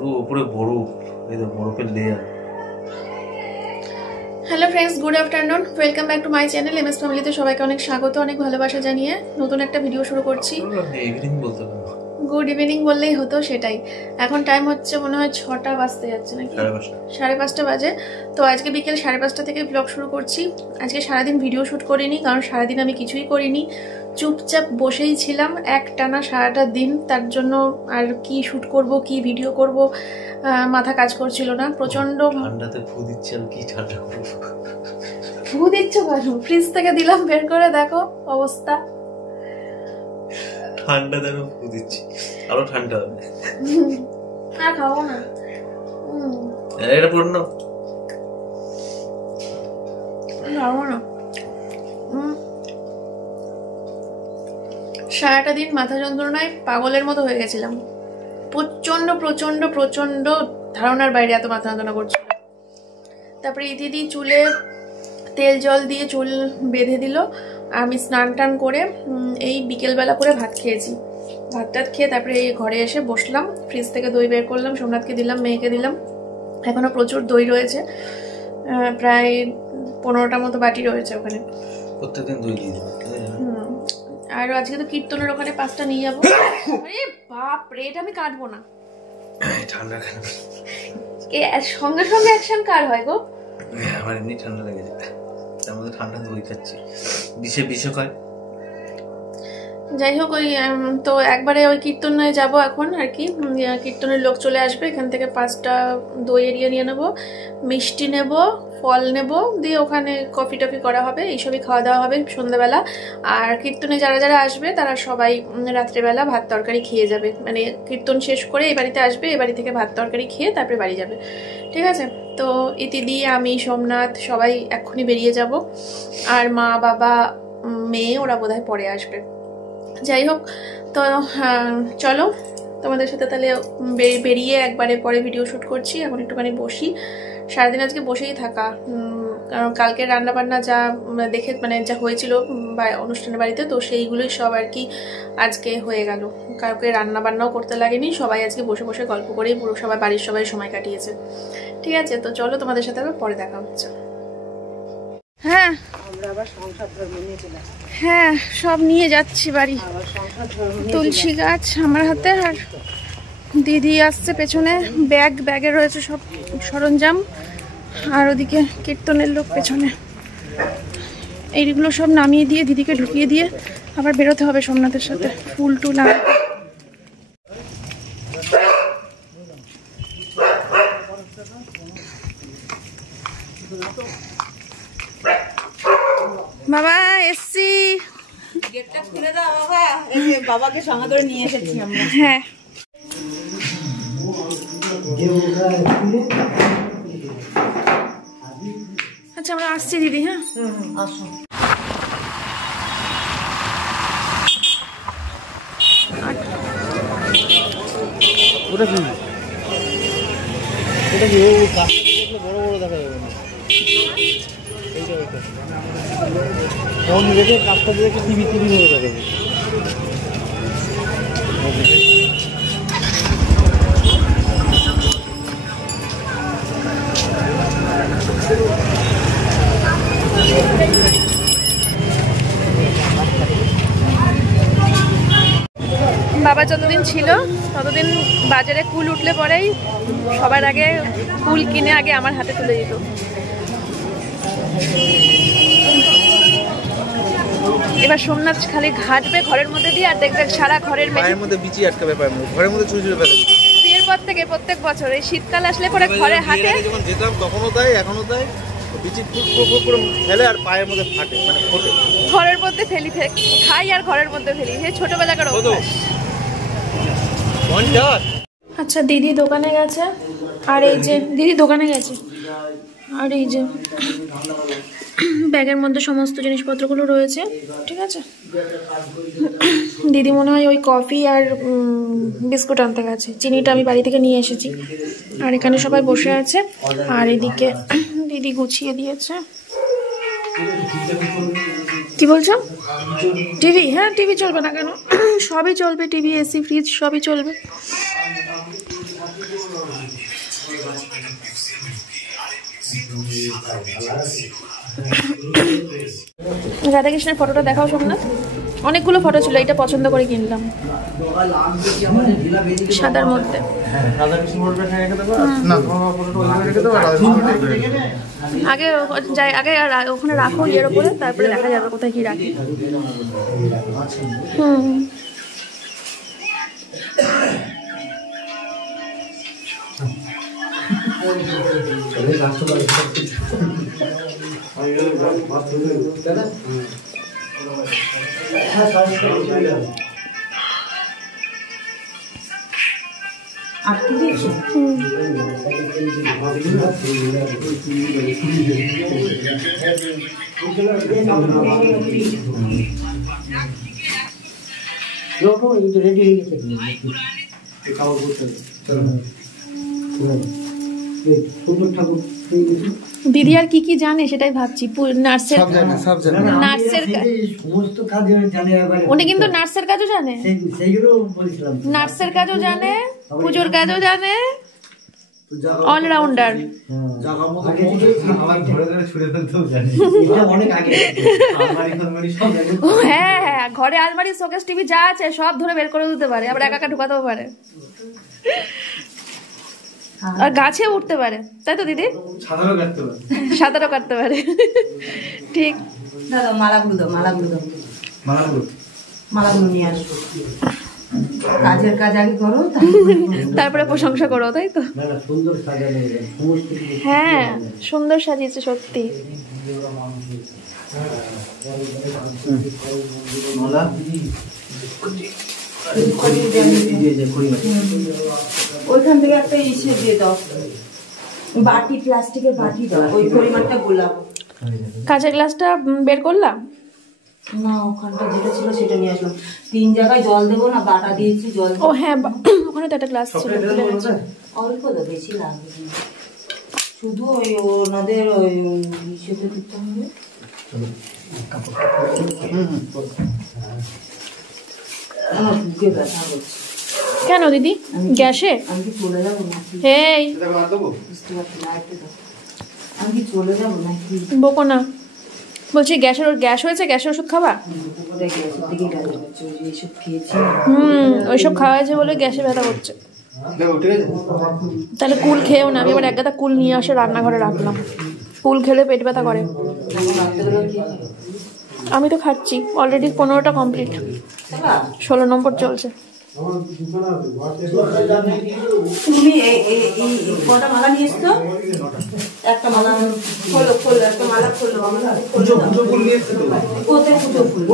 পুরো উপরে বরফ, এই তো বরফের layer. Hello friends, good afternoon, welcome back to my channel MS ফ্যামিলিতে সবাইকে অনেক স্বাগত, অনেক ভালোবাসা জানিয়ে নতুন একটা ভিডিও শুরু করছি। ইভিনিং বলতে পারো, গুড ইভিনিং বললেই হতো, সেটাই। এখন টাইম হচ্ছে মনে হয় 6টা বাজতে যাচ্ছে নাকি, 5:30 বাজে। তো আজকে বিকেল 5:30 থেকে ব্লগ শুরু করছি। আজকে সারাদিন ভিডিও শ্যুট করিনি, কারণ সারাদিন আমি কিছুই করিনি, চুপচাপ বসেই ছিলাম একটানা সারাটা দিন। তার জন্য আর কি শ্যুট করব, কি ভিডিও করব, মাথা কাজ করছিল না। প্রচন্ড ঠান্ডাতে ফু দিচ্ছে, আর কি ঠান্ডা করব। ফু দিচ্ছ কেন? ফ্রিজ থেকে দিলাম বের করে, দেখো অবস্থা। ঠান্ডা যেন ফু দিচ্ছি, আরো ঠান্ডা হবে। আর খাবো না, এটা পড়ো না, খাবো না। সারাটা দিন মাথা যন্ত্রণায় পাগলের মতো হয়ে গেছিলাম। প্রচন্ড প্রচন্ড প্রচন্ড ধারণার বাইরে এত মাথা যন্ত্রণা করছিল। তারপরে দিদি চুলে তেল জল দিয়ে চুল বেঁধে দিল। আমি স্নান টান করে এই বিকেলবেলা করে ভাত খেয়েছি। ভাত টাত খেয়ে তারপরে এই ঘরে এসে বসলাম, ফ্রিজ থেকে দই বের করলাম, সোমনাথকে দিলাম, মেয়েকে দিলাম। এখনো প্রচুর দই রয়েছে, প্রায় 15টা মতো বাটি রয়েছে ওখানে। প্রত্যেকদিন দই দিয়ে দেবো। আর আজকে তো কীর্তনের ওখানে 5টা নিয়ে যাবো। আরে বাপ রে, এটা আমি কাটবো না। ঠান্ডা সঙ্গে সঙ্গে অ্যাকশন কার হয় গো? আমার এমনি ঠান্ডা লেগেছে, তার মধ্যে ঠান্ডা দই খাচ্ছি, বিষে খায়। যাই হোক, ওই তো একবারে ওই কীর্তনে যাব এখন আর কি। কীর্তনের লোক চলে আসবে, এখান থেকে 5টা দই এরিয়ে নিয়ে নেবো, মিষ্টি নেব, ফল নেব, দিয়ে ওখানে কফি টফি করা হবে, এইসবই খাওয়া দাওয়া হবে সন্ধ্যাবেলা। আর কীর্তনে যারা যারা আসবে তারা সবাই রাত্রেবেলা ভাত তরকারি খেয়ে যাবে, মানে কীর্তন শেষ করে এই বাড়িতে আসবে, এই বাড়ি থেকে ভাত তরকারি খেয়ে তারপরে বাড়ি যাবে, ঠিক আছে? তো ইতিদি, আমি, সোমনাথ সবাই এক্ষুনি বেরিয়ে যাব। আর মা বাবা মেয়ে ওরা বোধহয় পরে আসবে। যাই হোক, তো চলো তোমাদের সাথে তাহলে বেরিয়ে একবারে পরে ভিডিও শ্যুট করছি। এখন একটুখানি বসি, সারাদিন আজকে বসেই থাকা, কারণ কালকে রান্নাবান্না যা দেখে মানে যা হয়েছিল অনুষ্ঠানের বাড়িতে, তো সেইগুলোই সব আর কি আজকে হয়ে গেল। কাউকে রান্নাবান্নাও করতে লাগেনি, সবাই আজকে বসে বসে গল্প করেই পুরো সবাই বাড়ির সবাই সময় কাটিয়েছে, ঠিক আছে? তো চলো তোমাদের সাথে আবার পরে দেখা হচ্ছে। হ্যাঁ, হ্যাঁ, সব নিয়ে যাচ্ছি বাড়ি। তুলসী গাছ আমার হাতে, আর দিদি আসছে পেছনে, ব্যাগে রয়েছে সব সরঞ্জাম, আর ওদিকে কীর্তনের লোক পেছনে। এইগুলো সব নামিয়ে দিয়ে দিদিকে ঢুকিয়ে দিয়ে আবার বেরোতে হবে সোমনাথের সাথে ফুল টুল আনতে। বাবা এসছি, গেটটা খুলে দাও বাবা। এই যে বাবাকে সঙ্গে করে নিয়ে এসেছি আমরা। হ্যাঁ, আচ্ছা আমরা আসছি দিদি। হ্যাঁ আসো। ওটা কি, ওটা কি? ও কাছটা দেখলে বড় বড় দেখা যাবে না, এইটা ওইটা ফোন রেখে কাছটা দেখে টিভি বড় দেখা যাবে। বাবা যতদিন ছিল ততদিন বাজারে কুল উঠলে পরেই সবার আগে কুল কিনে আগে আমার হাতে তুলে দিত। এবার সোমনাথ খালি ঘাটবে ঘরের মধ্যে দিয়ে, আর দেখবে সারা ঘরের মধ্যে বিচি আটকাবে, ঘরের মধ্যে ছুঁড়ে ফেলে। বিয়ের পর থেকে প্রত্যেক বছর এই শীতকাল আসলে পরে ঘরে হাটে, যখন যেতাম তখনও তাই, এখনো তাই, বিচি পুরো ফেলে আর পায়ের মধ্যে ফাটে, মানে ফোটে। ঘরের মধ্যে ফেলি, খাই আর ঘরের মধ্যে ফেলি, সেই ছোটবেলাকার অভ্যাস। আচ্ছা, দিদি দোকানে গেছে, আর এই যে দিদি দোকানে গেছে, আর এই যে ব্যাগের মধ্যে সমস্ত জিনিসপত্রগুলো রয়েছে, ঠিক আছে? দিদি মনে হয় ওই কফি আর বিস্কুট আনতে গেছে, চিনিটা আমি বাড়ি থেকে নিয়ে এসেছি। আর এখানে সবাই বসে আছে, আর এদিকে দিদি গুছিয়ে দিয়েছে। কি বলছো? টিভি? হ্যাঁ, টিভি চলবে না কেন? সবই চলবে, টিভি, এসি, ফ্রিজ সবই চলবে। রাধাকৃষ্ণের ফটোটা দেখাও সোমনাথ। অনেকগুলো ফটো ছিল, এটা পছন্দ করে কিনলাম সাদার মধ্যে। আগে যাই, আগে ওখানে রাখো ইয়ের ওপরে, তারপরে দেখা যাবে কোথায় কি রাখি। রেডি হয়ে গেছে খাবার করতে। দিদি আর কি কি জানে সেটাই ভাবছি। নার্সের নার্সের সমস্ত কাজ জানে, উনি কিন্তু নার্সের কাজও জানে, সেইগুলো বলছিলাম। নার্সের কাজও জানে, পুজোর কাজও জানে, অলরাউন্ডার। হ্যাঁ হ্যাঁ, ঘরে আলমারি, শোকেস, টিভি যা আছে সব ধরে বের করে দিতে পারে, আবার একা একা ঢুকাতেও পারে, আর গাছে উঠতে পারে, তাই তো দিদি? সাঁতারও কাটতে পারে। ঠিক। দাদা মালাগুলো দাও, মালাগুলো দাও, মালাগুলো নিয়ে আসো। কাজের কাজ আগে করো, তারপরে প্রশংসা করো, তাই তো? হ্যাঁ, সুন্দর সাজিয়েছে সত্যি। ওইখান থেকে একটা ইসে দিয়ে দাও, বাটি, প্লাস্টিকের বাটি দাও, ওই পরিমাণটা গোলাপ। কাঁচের গ্লাসটা বের করলাম না, ওখানটা যেটা ছিল সেটা নিয়ে আসলাম। 3 জায়গায় জল দেবো না, বাটা দিয়েছি জল। ও হ্যাঁ, ওখানে তো একটা গ্লাস ছিল, অল্প তো, বেশি লাগবে না। শুধু ওই ওনাদের ওই ইসেতে দিতে হবে। আমার বুকে ব্যথা হচ্ছে। কেন দিদি? গ্যাসে? আমি কি চলে যাবো নাকি? হেই, আমি কি চলে যাবো নাকি? বকো না। বলছি গ্যাস হয়েছে, গ্যাসের ওষুধ খাবা? ওইসব খাওয়া হয়েছে বলে গ্যাসে ব্যথা করছে। তাহলে কুল খেয়েও না। আমি এবার এক গাদা কুল নিয়ে আসে রান্নাঘরে রাখলাম। কুল খেলে পেট ব্যথা করে। আমি তো খাচ্ছি, অলরেডি 15টা কমপ্লিট, 16 নম্বর চলছে। তুমি কটা মালা নিয়ে এসছো? একটা মালা খোলো, একটা মালা খোলো। কোথায় পুজো ফুল?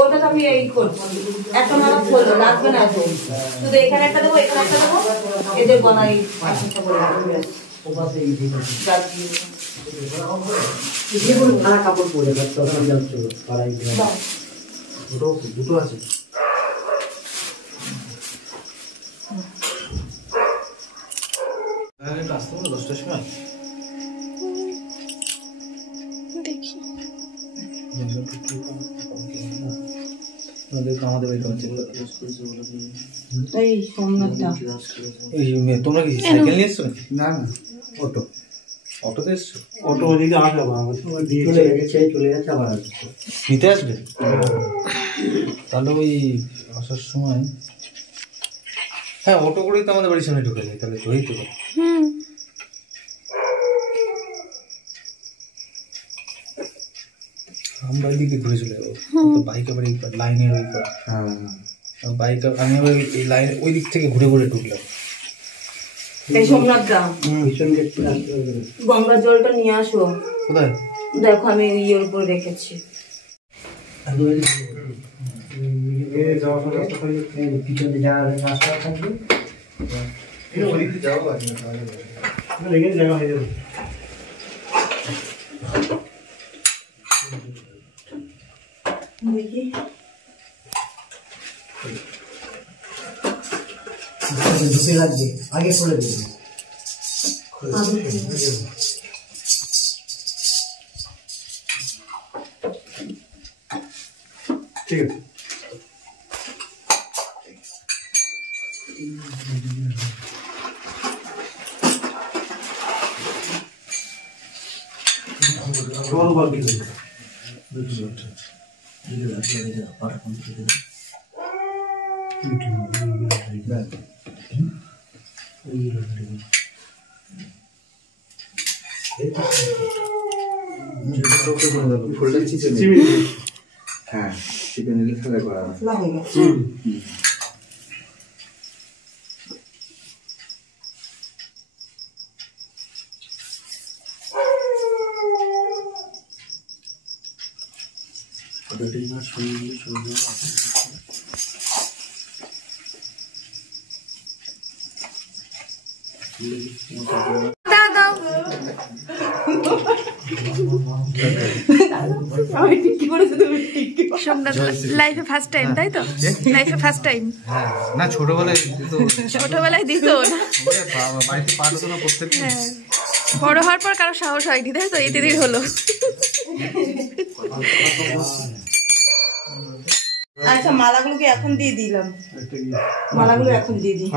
ওটা তো আমি এই করবো। একটা মালা খোলো, লাগবে না তো। শুধু এখানে একটা দেবো, এখানে একটা দেবো, এদের গলায় একটা করে কাপড় পরে দুটো আছে। আসতে হবে 10টার সময়। দেখি আমাদের এই সোমনাথটা। তোমরা কি সাইকেল নিয়ে এসছো? না না, অটোতে এসছো? অটো ওদিকে আসবে, চলে যাচ্ছে, আবার নিতে আসবে। তাহলে ওই আসার সময়, হ্যাঁ অটো করেই তো আমাদের বাড়ির সামনে ঢুকে যায়, তাহলে ধরেই তো। আমরা এদিকে ঘুরে চলে যাবো, বাইক আবার এই লাইনের ওই পার। বাইক আমি আবার এই লাইন ওই দিক থেকে ঘুরে ঘুরে ঢুকলাম। এই সোমনাথটা গঙ্গার জলটা নিয়ে আসো। কোথায়? দেখো আমি ইয়ের উপর রেখেছি। পিছনে যাওয়ার রাস্তা থাকবে, জায়গা হয়ে যাবে। দেখি ঢুকে লাগবে, আগে খুলে দেবে। ঠিক আছে। হ্যাঁ চিপে নিলে ফেলে করা লাইফে ফার্স্ট টাইম তাই তো? লাইফে ফার্স্ট টাইম না, ছোটবেলায় দিত না, বড় হওয়ার পর কারো সাহস হয়নি তাই তো? এই দিদির হলো। আচ্ছা মালাগুলো কি এখন দিয়ে দিলাম? মালাগুলো এখন দিয়ে দিই।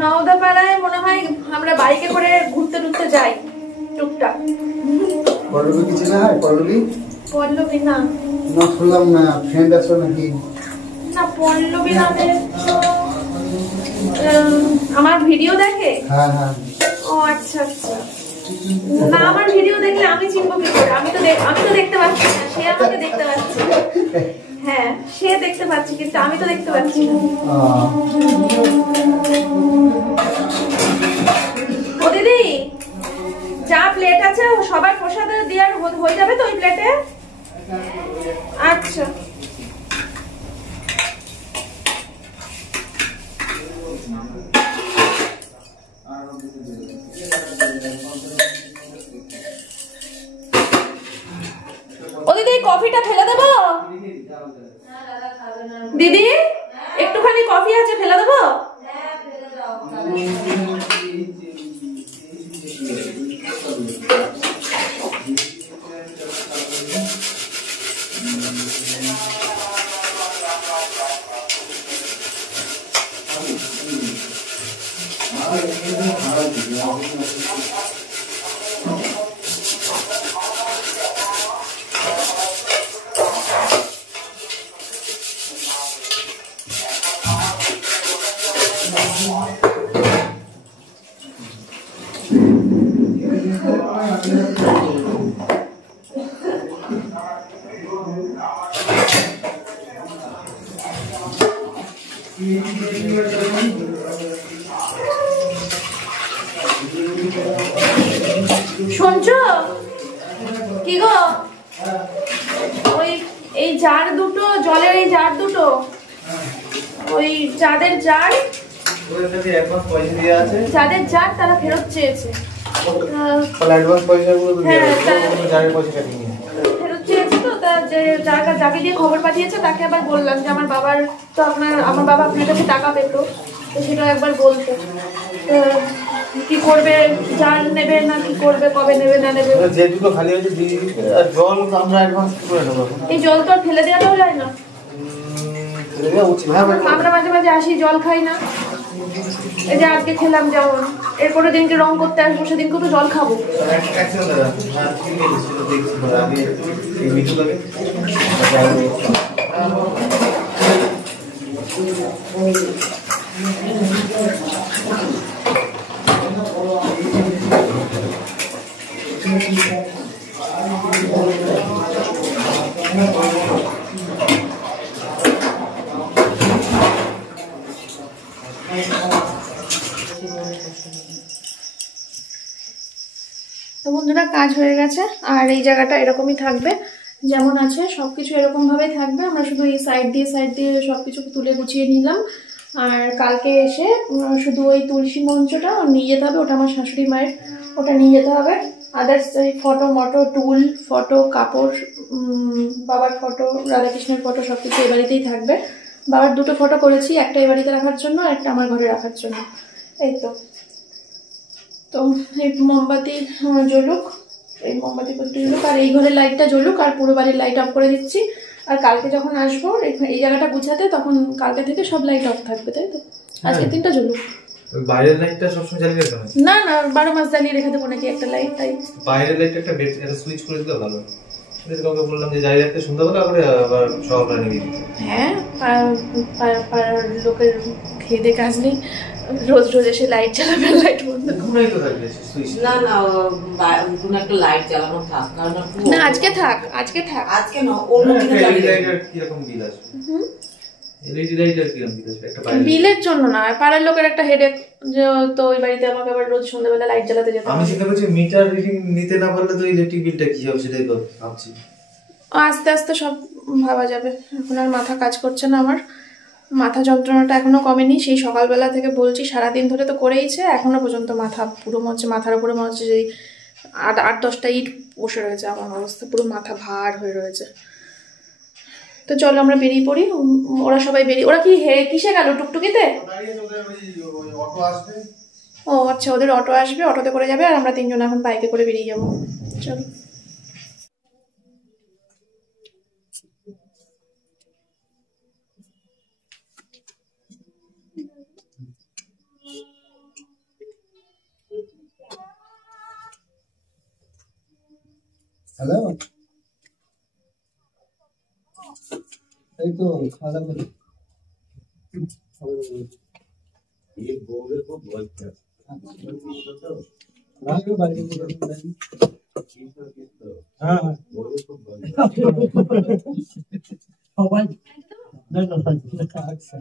নওদাপাড়ায় মনে হয় আমরা বাইকে করে ঘুরতে টুরতে যাই টুকটাক। পল্লবী কিছু না হয়? পল্লবী না, শুনলাম ফ্রেন্ড আছো নাকি? না পল্লবী নামে আমার ভিডিও দেখে। হ্যাঁ হ্যাঁ। ও আচ্ছা আচ্ছা। না আমার ভিডিও দেখলে আমি চিনবো কি করে? আমি তো দেখতে পাচ্ছি না, সে আমাকে দেখতে পাচ্ছে। হ্যাঁ সে দেখতে পাচ্ছে কিন্তু আমি তো দেখতে পাচ্ছি না। ও দিদি যা প্লেট আছে সবার প্রসাদে দেওয়ার হয়ে যাবে তো ওই প্লেটে? আচ্ছা ও দিদি কফিটা ফেলে দেবো? দিদি একটুখানি কফি আছে ফেলে দেবো? শুনছো কি গো? ওই এই জার দুটো জলের এই জার দুটো ওই যাদের জার যাদের জার তারা ফেরত চেয়েছে। ফেরত চেয়েছে তো যাকে দিয়ে খবর পাঠিয়েছে তাকে আবার বললাম যে আমার বাবা আপনার কাছে টাকা পেত তো সেটা একবার বলতে কি করবে, জার নেবে না কি করবে, কবে নেবে না নেবে। যে দুটো খালি হয়েছে আর জল আমরা অ্যাডভান্স করে নেব। এই জল তো আর ফেলে দেওয়াটাও যায় না, আমরা মাঝে মাঝে আসি জল খাই না। এই যে আজকে খেলাম যেমন, এরপরে দিনকে রং করতে আসবো সেদিনকে তো জল খাবো। তো বন্ধুরা কাজ হয়ে গেছে, আর এই জায়গাটা এরকমই থাকবে যেমন আছে, সবকিছু এরকম ভাবেই থাকবে। আমরা শুধু এই সাইড দিয়ে সবকিছু তুলে গুছিয়ে নিলাম। আর কালকে এসে শুধু ওই তুলসী মঞ্চটা নিয়ে যেতে হবে, ওটা আমার শাশুড়ি মায়ের, ওটা নিয়ে যেতে হবে। আদার্স এই ফটো টুল ফটো কাপড়, বাবার ফটো, রাধাকৃষ্ণের ফটো সবকিছু এই বাড়িতেই থাকবে। বাবার দুটো ফটো করেছি, একটা এই বাড়িতে রাখার জন্য, একটা আমার ঘরে রাখার জন্য। এই তো এই মোমবাতি জ্বলুক, এই মোমবাতি করতে জ্বলুক, আর এই ঘরের লাইটটা জ্বলুক, আর পুরো বাড়ির লাইট অফ করে দিচ্ছি। আর কালকে যখন আসবো এই জায়গাটা গুছাতে, তখন কালকে থেকে সব লাইট অফ থাকবে, তাই তো? আজকে দিনটা জ্বলুক। বাইরের লাইটটা সবসময় জ্বালিয়ে রাখতে হবে? না 12 মাস জ্বালিয়ে রেখে দেবো নাকি একটা লাইট? তাই বাইরের লাইট একটা সুইচ করে দিলে ভালো। কাউকে বললাম যে জ্বালিয়ে রাখতে সন্ধ্যাবেলা করে আবার সকালবেলা নিয়ে দিতে। হ্যাঁ, পাড়ার লোকের খেয়ে দিয়ে কাজ নেই, রোজ এসে লাইট জ্বালাবে, লাইট বন্ধ ঘুমাই তো থাকবে সুইচ। না কোনো একটা লাইট জ্বালানো থাক, কারণ না আজকে থাক, আজকে না অন্য দিনে জ্বালিয়ে লাইটের কি রকম বিল আসবে? এলইডি লাইটার কি একটা বাইরে বিলের জন্য না, পাড়ার লোকের একটা হেডেক, যে তো ওই বাড়িতে আমাকে আবার রোজ সন্ধ্যাবেলা লাইট জ্বালাতে যেতে আমি চিন্তা করছি মিটার রিডিং নিতে না পারলে তো ইলেকট্রিক বিলটা কি হবে সেটাই তো ভাবছি। আস্তে আস্তে সব ভাবা যাবে, এখন আর মাথা কাজ করছে না আমার, মাথা যন্ত্রণাটা এখনো কমেনি, সেই সকালবেলা থেকে বলছি, সারাদিন ধরে তো করেইছে, এখনো পর্যন্ত মাথা পুরো মনে হচ্ছে, মাথার উপরে মনে হচ্ছে যে 8-10টা ইট বসে রয়েছে, আমার অবস্থা পুরো মাথা ভার হয়ে রয়েছে। তো চলো আমরা বেরিয়ে পড়ি, ওরা সবাই বেরিয়ে, ওরা কি কিসে গেল? টুকটুকিতে? ও আচ্ছা, ওদের অটো আসবে, অটোতে করে যাবে, আর আমরা 3 জন এখন বাইকে করে বেরিয়ে যাবো। চলো। হ্যালো, এই তো খাওয়া দাওয়া করে এই বউয়ের খুব ভয় করে। রাখো বাড়ি হ্যাঁ বউয়ের খুব ভয় সবাই না না আচ্ছা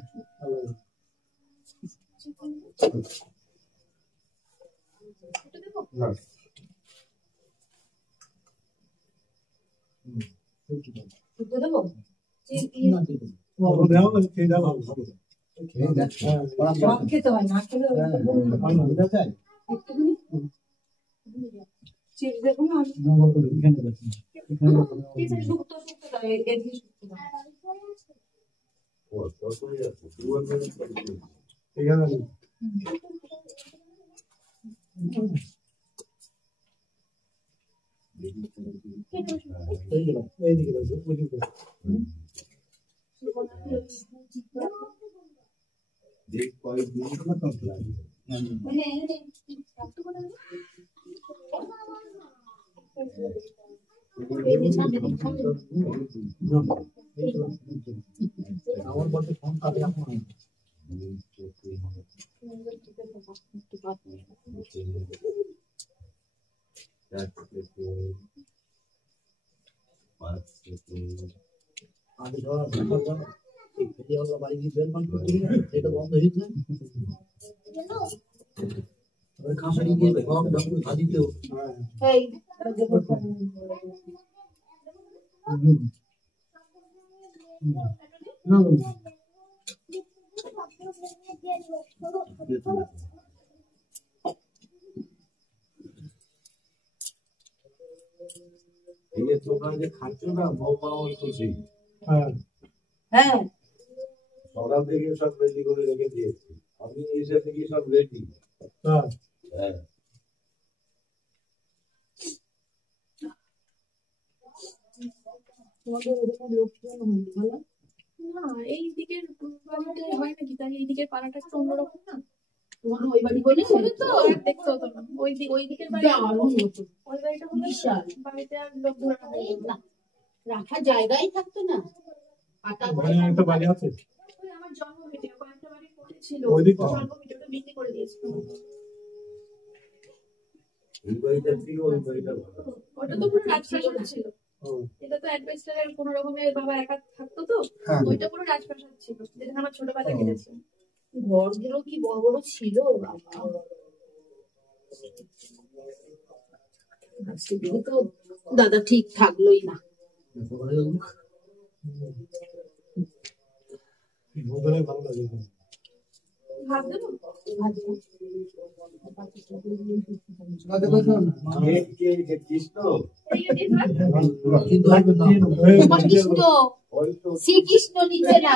না খেতে হয় না, খেলে চিপস দেখুন না, শুক্তো আমার বলতে ফোন কাটে এখন বাড়ি গিয়ে বেল বন্ধ করতে এটা বন্ধ হয়েছে খাঁসাড়ি গিয়ে ভাজিতেও তোমরা যে খাচ্ছ না বৌমা খুশি। হ্যাঁ সকাল থেকে সব রেডি করে রেখে দিয়েছি, আমি এসে থেকে সব রেডি। হ্যাঁ না, এই দিকের হয় নাকি, তাই এই দিকের পাড়াটা একটু অন্যরকম না, ওই বাড়ি বলে তো আর দেখতে হতো না, ওই দিকের বাড়ি, ওই বাড়িটা হলো বাড়িতে আর লোক ধরে রাখার জায়গাই থাকতো না। একটা বাড়ি আছে আমার জন্ম ভিডিও কয়েকটা বাড়ি পড়েছিল, জন্ম ভিডিওটা বিক্রি করে দিয়েছিল। ওটা তো পুরো রাজপ্রাসাদ ছিল, এটা তো অ্যাডভেস্টারের কোনো রকমের বাবা একা থাকতো, তো ওইটা পুরো রাজপ্রাসাদ ছিল, যেখানে আমার ছোটবেলা কেটেছে। ঘরগুলো কি বড় বড় ছিল, সেগুলো তো দাদা ঠিক থাকলোই না। ভালো লাগে ভাত দেবো? শ্রীকৃষ্ণ নিচে না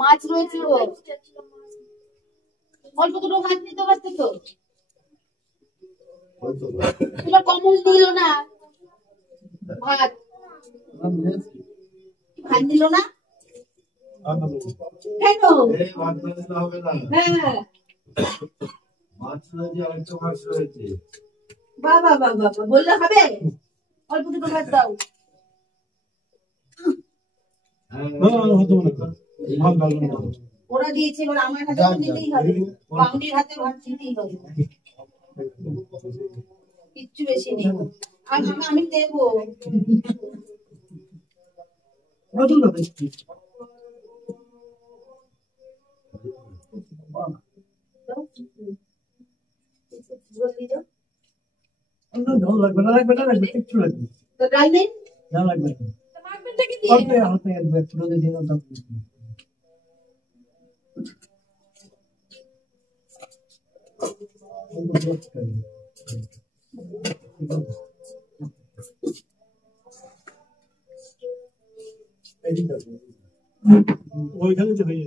মাছ রয়েছে, অল্প দুটো ভাত নিতে পারতো তো, তোমার কমল দিল না ভাত, ভাত দিল না কেন? হ্যাঁ বাবা বাবা বললে হবে, অল্প দুটো ভাত দাও। ওরা দিয়েছে, এবার আমার হাতে নিতেই হবে, বাউন্ডির হাতে ভাত দিতেই হবে, কিচ্ছু বেশি নেই। আমি দেবো, ওইখানে তো হয়ে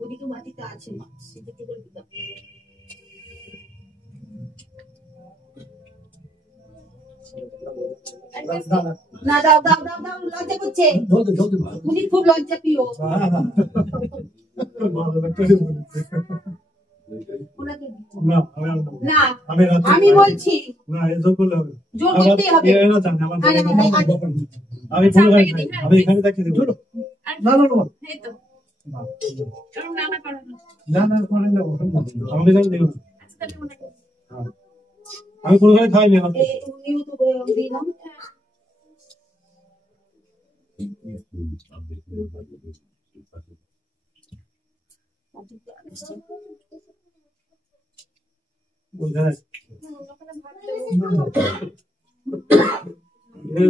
ওদিকে মাটিতে আছে মাছ সেদিকে করে দিতাম না দাও দাও দাও দাও লজ্জা করছে উনি খুব লজ্জা প্রিয় না আমি বলছি জোর করতেই হবে আমি আমি এখানে দেখিয়ে দেবো না না না না করে দেবো আমাদের কাছে দেবো আমি কোনো খাই খাইনি উনিও তো দিলাম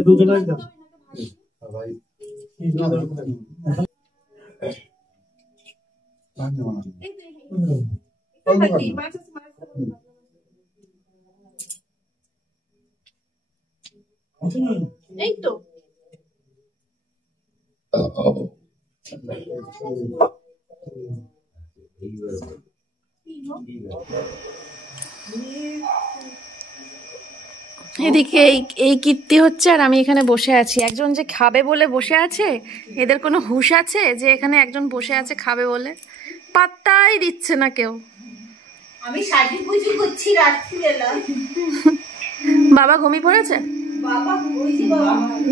দুজনে একদম এই তো এদিকে এই কীর্তি হচ্ছে আর আমি এখানে বসে আছি। একজন যে খাবে বলে বসে আছে, এদের কোনো হুঁশ আছে যে এখানে একজন বসে আছে খাবে বলে? পাত্তাই দিচ্ছে না কেউ। আমি সাজুগুজু করছি রাত্রিবেলা। বাবা ঘুমিয়ে পড়েছে, বাবা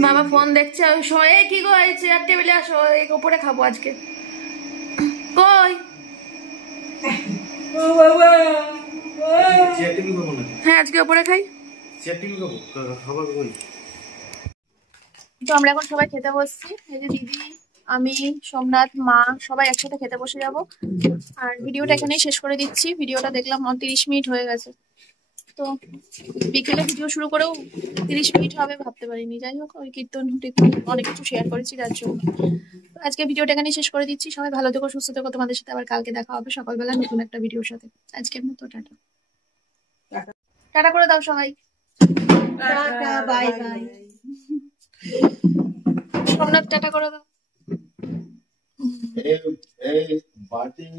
বাবা ফোন দেখছে। ওই শোয়ে কি গো, এই চেয়ার টেবিলে আসো, এই ওপরে খাবো আজকে। কই হ্যাঁ আজকে ওপরে খাই। তো আমরা এখন সবাই খেতে বসছি। এই যে দিদি, আমি, সোমনাথ, মা সবাই একসাথে খেতে বসে যাব। আর ভিডিওটা এখানেই শেষ করে দিচ্ছি। ভিডিওটা দেখলাম 30 মিনিট হয়ে গেছে। তো বিকেলে ভিডিও শুরু করেও 30 মিনিট হবে ভাবতে পারিনি। যাই হোক, ওই কীর্তন অনেক কিছু শেয়ার করেছি যার জন্য। তো আজকে ভিডিওটা এখানেই শেষ করে দিচ্ছি। সবাই ভালো থেকো, সুস্থ থেকো। তোমাদের সাথে আবার কালকে দেখা হবে সকালবেলা নতুন একটা ভিডিওর সাথে। আজকের মতো টাটা। টাটা করে দাও সবাই। Tata bye bye. Somnath tata করে দাও। এই বাটি